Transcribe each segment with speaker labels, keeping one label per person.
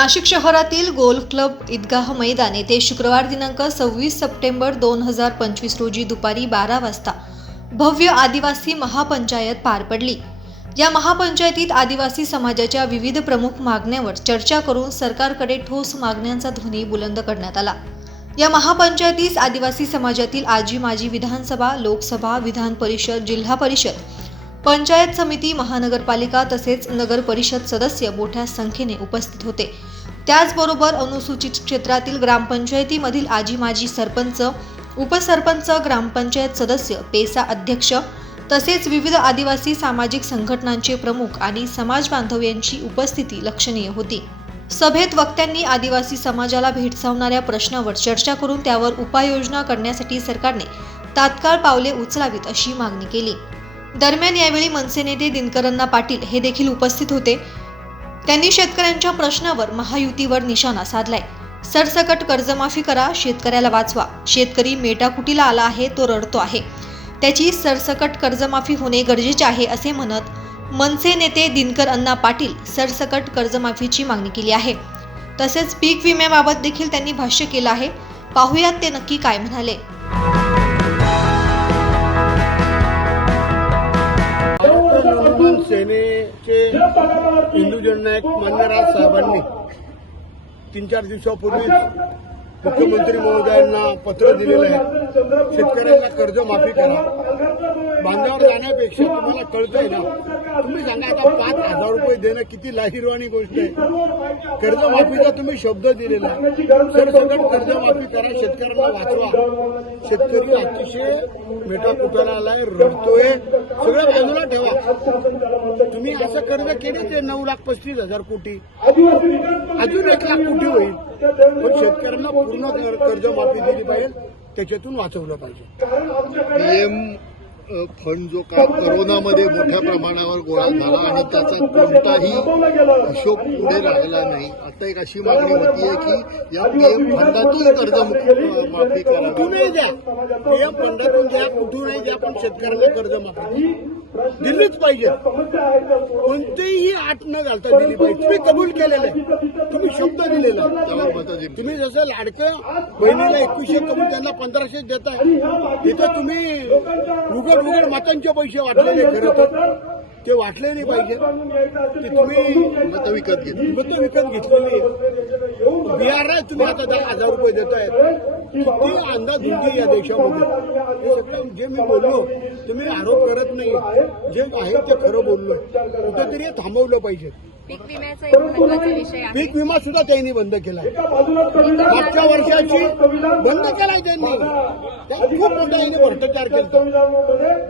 Speaker 1: नाशिक शहरातील golf club ईदगाह मैदान येथे शुक्रवार दिनांक सव्वीस सप्टेंबर दोन हजार पंचवीस रोजी दुपारी बारा वाजता भव्य आदिवासी महापंचायत पार पडली. या महापंचायतीत आदिवासी समाजाच्या विविध प्रमुख मागण्यांवर चर्चा करून सरकारकडे ठोस मागण्यांचा ध्वनी बुलंद करण्यात आला. या महापंचायतीस आदिवासी समाजातील आजी माजी विधानसभा लोकसभा विधान परिषद जिल्हा परिषद पंचायत समिती महानगरपालिका तसेच नगर परिषद सदस्य मोठ्या संख्येने उपस्थित होते. त्याचबरोबर अनुसूचित क्षेत्रातील ग्रामपंचायतीमधील आजी माजी सरपंच उपसरपंच ग्रामपंचायत सदस्य पेसा अध्यक्ष तसेच विविध आदिवासी सामाजिक संघटनांचे प्रमुख आणि समाज बांधव यांची उपस्थिती लक्षणीय होती. सभेत वक्त्यांनी आदिवासी समाजाला भेडसावणाऱ्या प्रश्नावर चर्चा करून त्यावर उपाययोजना करण्यासाठी सरकारने तात्काळ पावले उचलावीत अशी मागणी केली. दरम्यान यावेळी मनसे नेते दिनकरण्णा पाटील हे देखील उपस्थित होते. त्यांनी शेतकऱ्यांच्या प्रश्नावर महायुतीवर निशाणा साधलाय. सरसकट कर्जमाफी करा शेतकऱ्याला वाचवा. शेतकरी मेटाकुटीला आला आहे तो रडतो आहे. त्याची सरसकट कर्जमाफी होणे गरजेचे आहे असे म्हणत मनसे नेते दिनकर अण्णा पाटील सरसकट कर्जमाफीची मागणी केली आहे. तसेच पीक विम्याबाबत देखील त्यांनी भाष्य केलं आहे. पाहुयात ते नक्की काय म्हणाले.
Speaker 2: नवनिर्माण सेनेचे हिंदू जननायक मान्य राज साहेबांनी तीन चार दिवसापूर्वीच मुख्यमंत्री महोदयांना पत्र दिलेलं आहे. शेतकऱ्यांना कर्ज माफी करा. बांधावर जाण्यापेक्षा तुम्हाला कळतंय ना? तुम्ही सांगा आता पाच हजार रुपये देणं किती लाहिरवाणी गोष्ट आहे. कर्जमाफीचा तुम्ही शब्द दिलेला सरसकट कर्जमाफी करा शेतकऱ्यांना वाचवा. शेतकरी अतिशय मेटाकुटाला आलाय रडतोय. सगळं बाजूला ठेवा. तुम्ही असं कर्ज केले ते नऊ लाख पस्तीस हजार कोटी? अजून एक लाख कोटी होईल. पण शेतकऱ्यांना पूर्ण कर्जमाफी दिली पाहिजे त्याच्यातून वाचवलं पाहिजे.
Speaker 3: फंड जो का कोरोनामध्ये मोठ्या प्रमाणावर गोळा झाला आणि त्याचा कोणताही हिशोब पुढे राहिला नाही. आता एक अशी मागणी होतीये की या पीएम फंडातून कर्ज माफी करा
Speaker 2: कुठूनही द्या. पीएम फंडातून द्या कुठूनही द्या पण शेतकऱ्यांना कर्जमाफी दिलीच पाहिजे. कोणतेही आठ न घालता दिली पाहिजे. तुम्ही कबूल केलेलं आहे. तुम्ही शब्द दिलेला आहे. तुम्ही जसं लाडकं बहिणीला एकवीसशे करून त्यांना पंधराशे देताय. तिथं तुम्ही उघड उघड मतांचे पैसे वाटलेले खरं तर ते वाटले नाही पाहिजे. ते तुम्ही
Speaker 3: मतं विकत घेतली.
Speaker 2: मतं विकत घेतलेली बिहार आहे तुम्ही आता दहा हजार रुपये देताय किती अंदाधुंदी या देशामध्ये? हे सगळं जे मी बोललो तुम्ही आरोप करत नाही. जे आहे ते खरं बोललोय. कुठेतरी थांबवलं पाहिजे.
Speaker 4: पीक विम्याचा एक महत्त्वाचा विषय आहे.
Speaker 2: पीक विमा सुद्धा त्यांनी बंद केला मागच्या वर्षाची बंद केलाय त्यांनी. खूप मोठा यांनी भ्रष्टाचार केला.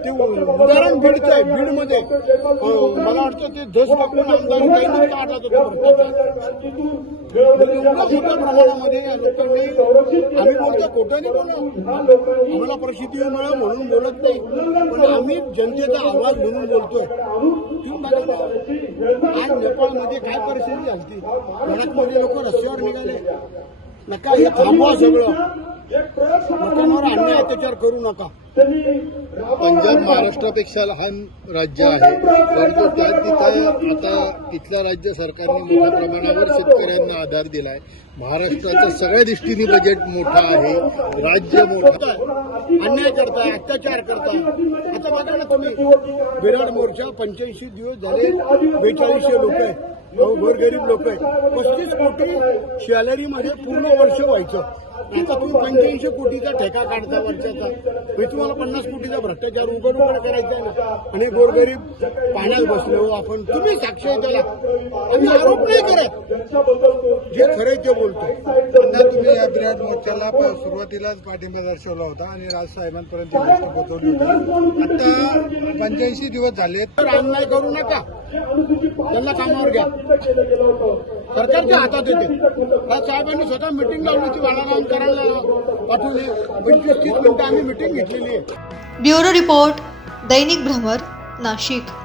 Speaker 2: ते उदाहरण बीडचं आहे बीडमध्ये. अं, मला वाटतं ते दस टाकून आमदार काही काढला तो भ्रष्टाचार म्हणजे मोठ्या प्रमाणामध्ये या लोकांनी आम्ही बोलतो खोटं नाही बोलत. आम्हाला प्रसिद्धी मिळेल म्हणून बोलत नाही. पण आम्ही जनतेचा आवाज म्हणून बोलतोय. आज नेपाळ मध्ये काय परिस्थिती झाली म्हणत मोठे लोक रस्त्यावर निघाले. नका हे थांबवा सगळं. लोकांवर अन्याय अत्याचार करू नका.
Speaker 3: पंजाब महाराष्ट्रापेक्षा लहान राज्य आहे परंतु त्यात तिथं आता इथल्या राज्य सरकारने मोठ्या प्रमाणावर शेतकऱ्यांना आधार दिलाय महाराष्ट्राचं सगळ्या दृष्टीने बजेट मोठं आहे राज्य मोठं
Speaker 2: अन्याय करताय अत्याचार करताय आता बघा ना तुम्ही विराट मोर्चा पंच्याऐंशी दिवस झाले बेचाळीसशे लोक आहेत गोरगरीब लोक आहेत पस्तीस कोटी सॅलरीमध्ये पूर्ण वर्ष व्हायचं आता तुम्ही पंच्याऐंशी कोटीचा ठेका काढता वर्षाचा. मी तुम्हाला पन्नास कोटीचा भ्रष्टाचार उघड उघड करायचा आहे आणि गोरगरीब पाण्यात बसलो आपण तुम्ही साक्ष त्याला. आम्ही आरोप नाही करत. जे खरे ते बोलतो.
Speaker 5: यंदा तुम्ही या बिराट मोर्चाला सुरुवातीलाच पाठिंबा दर्शवला होता आणि राजसाहेबांपर्यंत साहेबांपर्यंत गोष्ट पोहोचवली होती. आता पंच्याऐंशी दिवस झाले
Speaker 2: तर अन्याय करू नका. त्यांना कामावर घ्या. सरकारच्या हातात येते. राज साहेबांनी स्वतः मिटिंग लावली होती वाणाराम करायला पाठवली. पंचवीस तीस मिनिटं आम्ही मिटिंग घेतलेली आहे.
Speaker 1: ब्युरो रिपोर्ट दैनिक भ्रमर नाशिक.